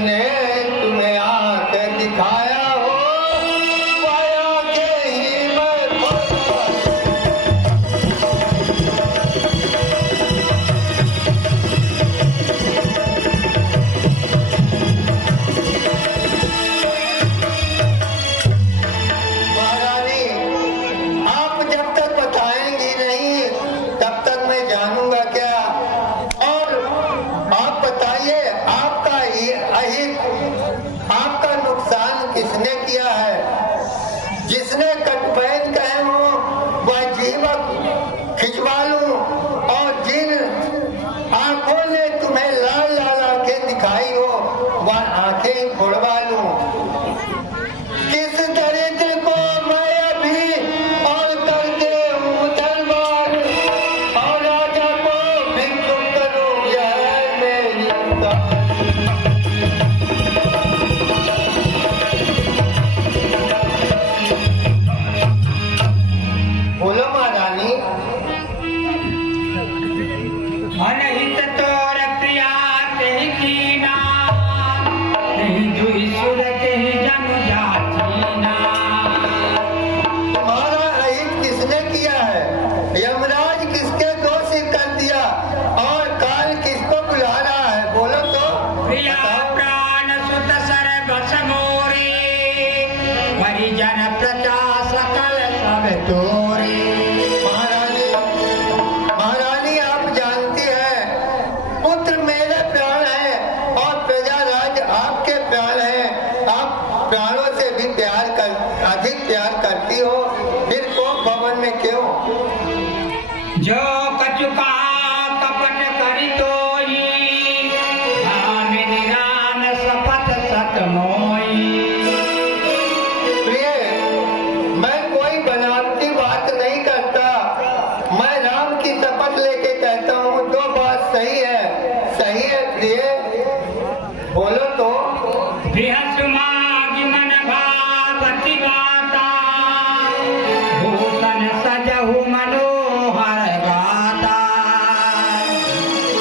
जिसने तुम्हें आके दिखाया हो पाया के ही मैं महारानी, आप जब तक बताएंगी नहीं तब तक मैं जानूंगा क्या? और आप बताइए, आपका आपका नुकसान किसने किया है? जिसने कटपैन कहे हो वह जीवक खिंचवा लूं, और जिन आंखों ने तुम्हें लाल लाल आंखें दिखाई हो वह आंखें ही फोड़वा लूं। किस दरिद्र को मैं अभी और करके हूँ दरबार, और राजा को भिक्षुक करूं, यह मेरी उतार। बोलो महारानी। अनहित तोर प्रिया तेहि कीना, तेहि दुहि सुर तेहि जनु जाचीना। तुम्हारा अहित किसने किया है? यमराज किसके दोष कर दिया, और काल किसको बुला रहा है? बोलो तो। प्रिया प्राण सुत सर बस मोरे, परिजन प्रजा सकल सब तोरे। महारानी, महारानी आप जानती हैं पुत्र मेरे प्राण है और प्रजा राज आपके प्राण है। आप प्राणों से भी अधिक प्यार करती हो, फिर कोप भवन में क्यों? जो कचुका कपट करि तोई, भामिनी राम सपथ सत मोई। प्रिय, मैं कोई बनावटी बात नहीं करता, मैं राम की शपथ लेके कहता हूँ तो बात सही है। सही है प्रिय, बोलो तो। बृहस्मागी मन भावति माता, भूषण सजहु मनोहर गाता।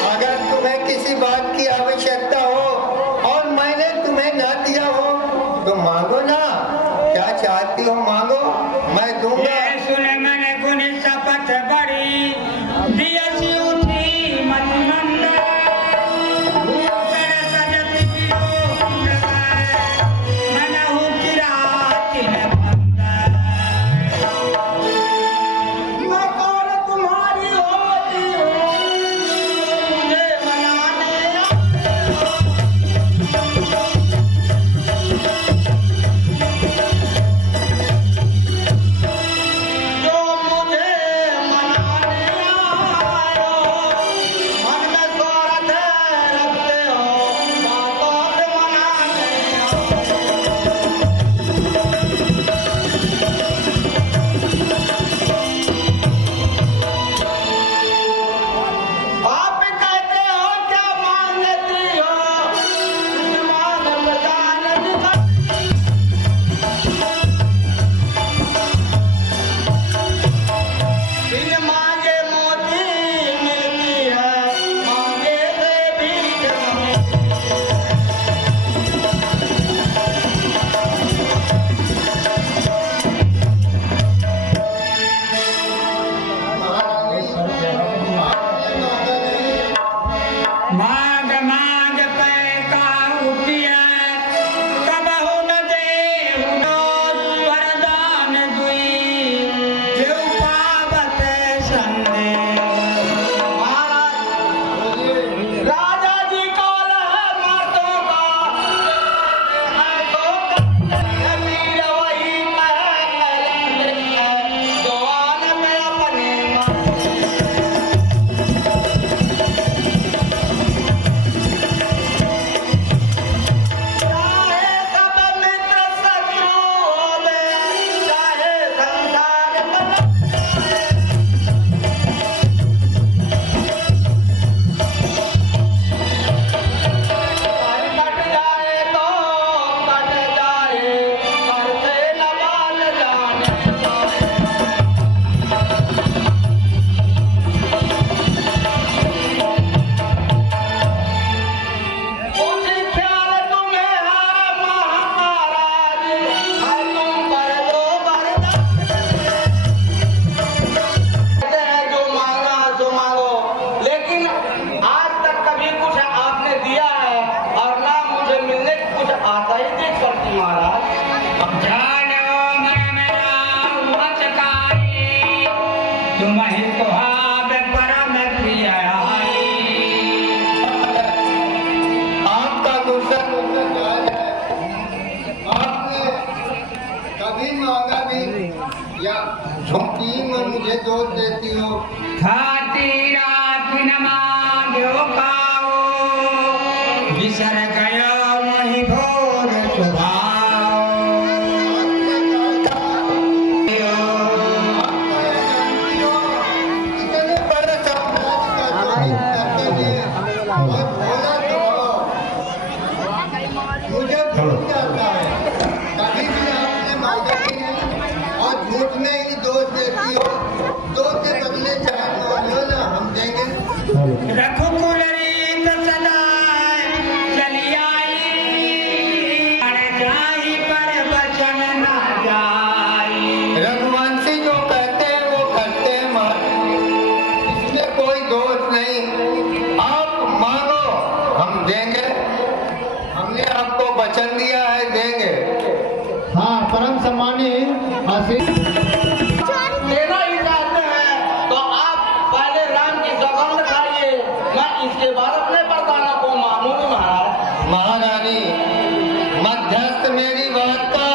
अगर तुम्हें किसी बात की आवश्यकता हो और मैंने तुम्हें न दिया हो तो मांगो ना, क्या चाहती हो मांगो, मैं दूंगा। ये सुन मन गुण शपथ बड़ी, दियसि उठी मति मंद। भूषण सजति जियो कुंड कुछ आता ही देख करती महाराज। जानो मन मेरा मत काई, तुम ही तो हाव परम प्रिय आई। आपका दूसरा आपने कभी मांगा भी या झुमकी में मुझे दोष देती हो? खाती रात न मांगो पाओ, बिसर गयो मोहि भोर स्वभाव। इतने बड़े समाज का करते हैं और बोला तो मुझे भूल जाता है। कभी भी आपने मांगा ही नहीं और झूठ में ही दोष देती हो। दो के बदले चार मांगो ना, हम देंगे। रघुकुल रीत सदाए चली आई, अण जाहि पर वचन न जाई। रघुवंशी जो कहते हैं वो करते हैं महाराज, इसमें कोई दोष नहीं। आप मांगो हम देंगे, हमने आपको वचन दिया है, देंगे। हाँ, परम सम्मानी आशीष देना ही चाहते हैं तो आप पहले राम की सौगंध खाइए, मैं इसके बाद अपने परदाना को मानूंगी महाराज। महारानी मध्यस्थ मेरी बात का,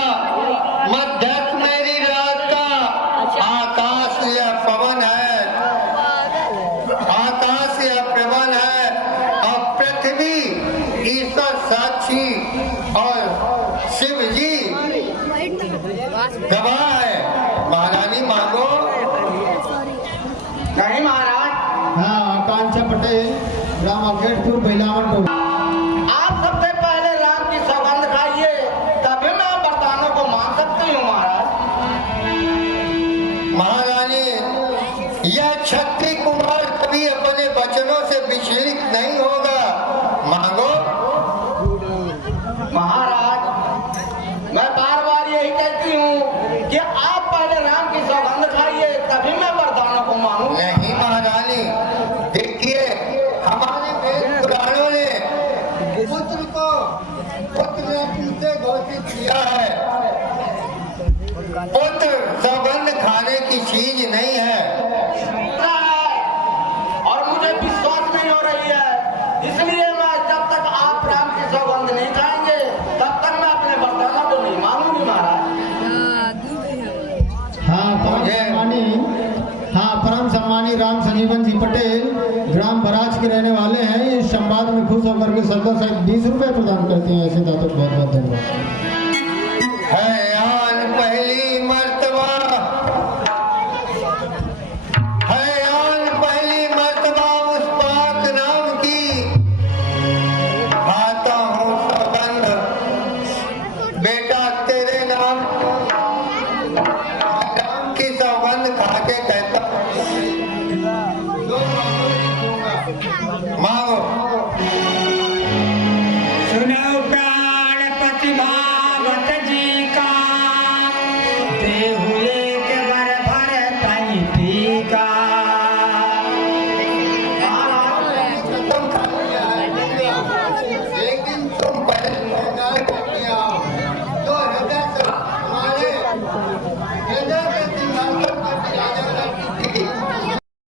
मध्यस्थ मेरी रात का। आकाश या पवन है, आकाश या पवन है और पृथ्वी ईश्वर साक्षी और शिव जी गवाह है। महारानी मांगो। नहीं महाराज, हाँ, आकांक्षा पटेल, ग्राम अकेटपुर, बैलावन टोला। आप सबसे पहले राम की सौगंध खाइए, तभी मैं वरदानों को मान सकती हूँ महाराज। महारानी यह क्षत्रिय कुमार कभी अपने वचनों से विचलित नहीं होगा। मांगो। महाराज, मैं बार बार यही कहती हूँ कि आप पहले राम की सौगंध खाइए, तभी मैं वरदानों को मानूंगी। नहीं महारानी, देखिए हमारे वेद पुराणों ने पुत्र को पुत्र से घोषित किया है। पुत्र सौगंध खाने की चीज नहीं है। और मुझे विश्वास नहीं हो रही है, इसलिए मैं जब तक आप राम की सौगंध नहीं खाएंगे तब तक मैं अपने वरदानों को नहीं मानूंगी महाराज। हाँ, परम सम्मानी राम संजीवन जी पटेल, ग्राम बराज के रहने वाले हैं। इस संवाद में खुश होकर के सरदार साहब 20 रुपए प्रदान करते हैं। ऐसे दातों बहुत बहुत धन्यवाद है